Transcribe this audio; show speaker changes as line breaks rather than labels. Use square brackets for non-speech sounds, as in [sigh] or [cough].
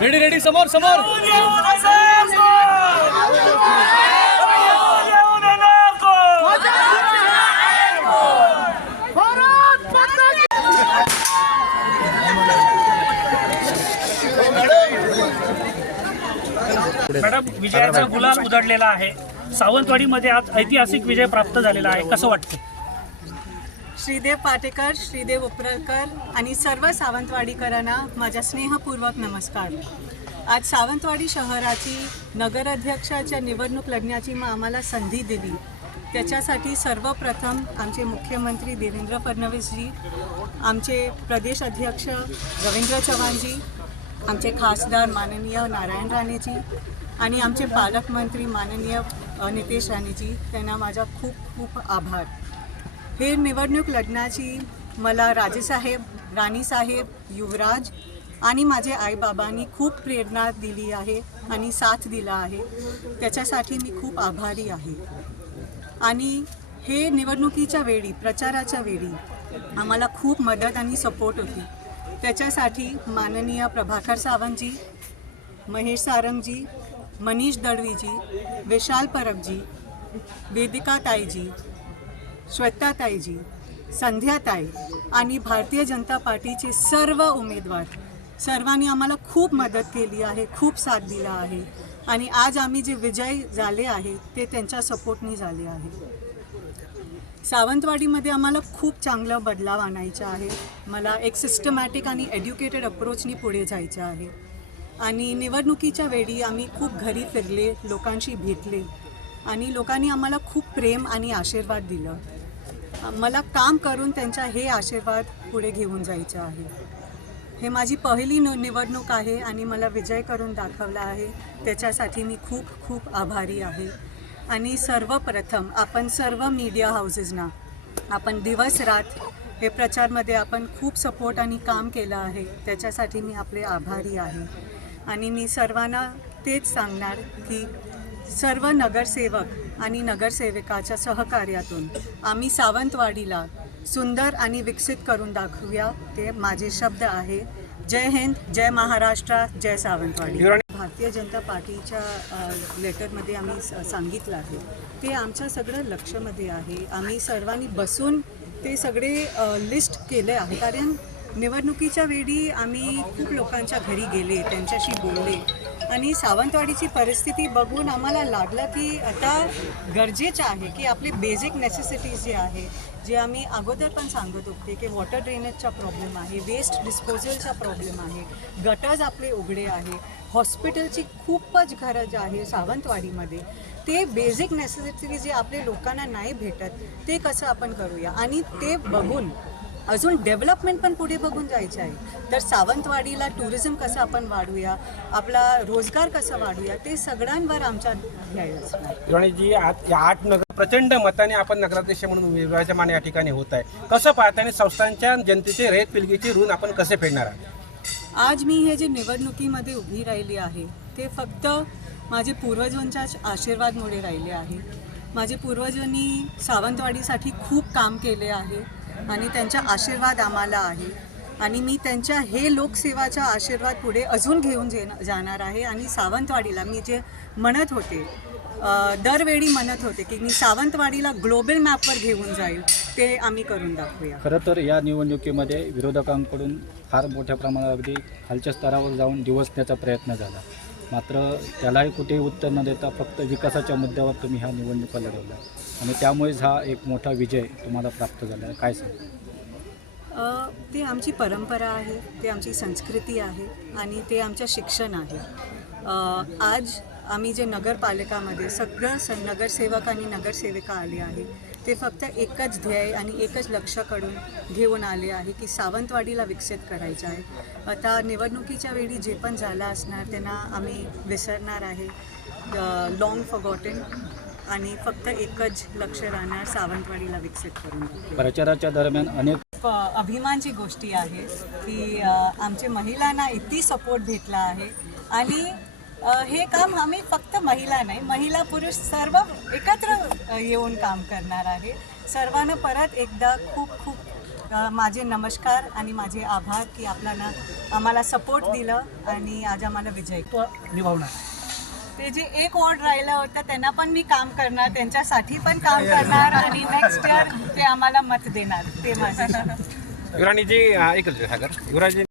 Ready ready समोर समोर.
Madam विजयाचा गुलाल उधळलेला आहे. सावंतवाडीमध्ये आज ऐतिहासिक विजय प्राप्त झालेला आहे. कसं वाटतं?
श्रीदेव पाटेकर श्रीदेव उपरकर आणि सर्व सावंतवाडीकरांना माझ्या स्नेहपूर्वक नमस्कार. आज सावंतवाडी शहराची नगराध्यक्षाच्या निवडणूक लढण्याची मग आम्हाला संधी दिली. त्याच्यासाठी सर्वप्रथम आमचे मुख्यमंत्री देवेंद्र फडणवीसजी आमचे प्रदेश अध्यक्ष रवींद्र चव्हाणजी आमचे खासदार माननीय नारायण राणेजी आणि आमचे पालकमंत्री माननीय नितेश राणेजी त्यांना माझा खूप खूप आभार. हे निवडणूक लढण्याची मला राजेसाहेब राणीसाहेब युवराज आणि माझे आईबाबांनी खूप प्रेरणा दिली आहे आणि साथ दिला आहे. त्याच्यासाठी मी खूप आभारी आहे. आणि हे निवडणुकीच्या वेळी प्रचाराच्या वेळी आम्हाला खूप मदत आणि सपोर्ट होती. त्याच्यासाठी माननीय प्रभाकर सावंतजी महेश सारंगजी मनीष दळवीजी विशाल परबजी वेदिका ताईजी श्वेताताईजी संध्याताई आणि भारतीय जनता पार्टीचे सर्व उमेदवार. सर्वांनी आम्हाला खूप मदत केली आहे खूप साथ दिला आहे आणि आज आम्ही जे विजय झाले आहे ते त्यांच्या सपोर्टनी झाले आहे. सावंतवाडीमध्ये आम्हाला खूप चांगलं बदलाव आणायचा आहे. मला एक सिस्टमॅटिक आणि एड्युकेटेड अप्रोचनी पुढे जायचं आहे. आणि निवडणुकीच्या वेळी आम्ही खूप घरी फिरले लोकांशी भेटले आणि लोकांनी आम्हाला खूप प्रेम आणि आशीर्वाद दिलं. मला काम करून त्यांच्या हे आशीर्वाद पुढे घेऊन जायचं आहे. हे माझी पहिली न निवडणूक आहे आणि मला विजय करून दाखवला आहे. त्याच्यासाठी मी खूप खूप आभारी आहे. आणि सर्वप्रथम आपण सर्व मीडिया हाऊसेसना आपण दिवस रात हे प्रचारमध्ये आपण खूप सपोर्ट आणि काम केलं आहे. त्याच्यासाठी मी आपले आभारी आहे. आणि मी सर्वांना तेच सांगणार की सर्व नगरसेवक आणि नगरसेवकाच्या सहकार्यातून आम्ही सावंतवाडीला सुंदर आणि विकसित करून दाखवूया. ते माझे शब्द आहे. जय हिंद जय महाराष्ट्र जय सावंतवाडी. भारतीय जनता पार्टीच्या लेटरमध्ये आम्ही सांगितलं आहे. ते आमच्या सगळं लक्षमध्ये आहे. आम्ही सर्वांनी बसून ते सगळे लिस्ट केले आहे. कारण निवडणुकीच्या वेळी आम्ही खूप लोकांच्या घरी गेले त्यांच्याशी बोलले. आणि सावंतवाडीची परिस्थिती बघून आम्हाला लागलं की आता गरजेचं आहे की आपले बेसिक नेसेसिटीज जे आहे जे आम्ही अगोदर पण सांगत होते की वॉटर ड्रेनेजचा प्रॉब्लेम आहे वेस्ट डिस्पोजलचा प्रॉब्लेम आहे गटर्स आपले उघडे आहे. हॉस्पिटलची खूपच गरज आहे सावंतवाडीमध्ये. ते बेसिक नेसेसिटी जे आपले लोकांना नाही भेटत ते कसं आपण करूया? आणि ते बघून अजून डेव्हलपमेंट पण पुढे बघून जायचं आहे. तर सावंतवाडीला टुरिझम कसं आपण वाढवूया आपला रोजगार कसा वाढवूया ते सगळ्यांवर आमच्या
आणि आठ आठ नगर प्रचंड मताने आपण नगराध्यक्ष म्हणून विराजमान या ठिकाणी होत आहे. कसं पाहता आणि संस्थांच्या जनतेचे रेत पिलगीचे ऋण आपण कसे फेडणार आहात?
आज मी हे जे निवडणुकीमध्ये उभी राहिली आहे ते फक्त माझे पूर्वजांच्या आशीर्वादमुळे राहिले आहे. माझे पूर्वजांनी सावंतवाडीसाठी खूप काम केले आहे. आणि त्यांचा आशीर्वाद आम्हाला आहे. आणि मी त्यांच्या हे लोकसेवाचा आशीर्वाद पुढे अजून घेऊन जे जाणार आहे. आणि सावंतवाडीला मी जे म्हणत होते दरवेळी म्हणत होते की मी सावंतवाडीला ग्लोबल मॅपवर घेऊन जाईल ते आम्ही करून दाखवूया.
खरं तर या निवडणुकीमध्ये विरोधकांकडून फार मोठ्या प्रमाणात अगदी खालच्या स्तरावर जाऊन दिवसण्याचा प्रयत्न झाला. मात्र त्यालाही कुठेही उत्तर न देता फक्त विकासाच्या मुद्द्यावर तुम्ही ह्या निवडणुका लढवल्या. आणि त्यामुळेच हा एक मोठा विजय तुम्हाला प्राप्त झाला काय सांग
ते आमची परंपरा आहे ते आमची संस्कृती आहे आणि ते आमचं शिक्षण आहे. आज आम्ही जे नगरपालिकामध्ये सगळं स नगरसेवक आणि नगरसेविका आले आहे ते फक्त एकच ध्येय आणि एकच लक्षकडून घेऊन आले आहे की सावंतवाडीला विकसित करायचं आहे. आता निवडणुकीच्या वेळी जे पण झालं असणार त्यांना आम्ही विसरणार आहे. लॉंग फॉगॉटन आणि फक्त एकच लक्ष राहणार सावंतवाडीला विकसित करून.
प्रचाराच्या दरम्यान अनेक
अभिमानची गोष्टी आहे की आमच्या महिलांना इतकी सपोर्ट भेटला आहे. आणि हे काम आम्ही फक्त महिला नाही महिला पुरुष सर्व एकत्र येऊन काम करणार आहे. सर्वांना परत एकदा खूप खूप माझे नमस्कार आणि माझे आभार की आपल्याला आम्हाला सपोर्ट दिलं आणि आज आम्हाला विजय.
तो निभावणार.
ते जे एक वॉर्ड राहिलं होतं त्यांना पण मी काम करणार त्यांच्यासाठी पण काम करणार आणि नेक्स्ट इयर ते आम्हाला मत देणार. ते माझे. [laughs]
युवराणीजी एकच सागर. युवराजी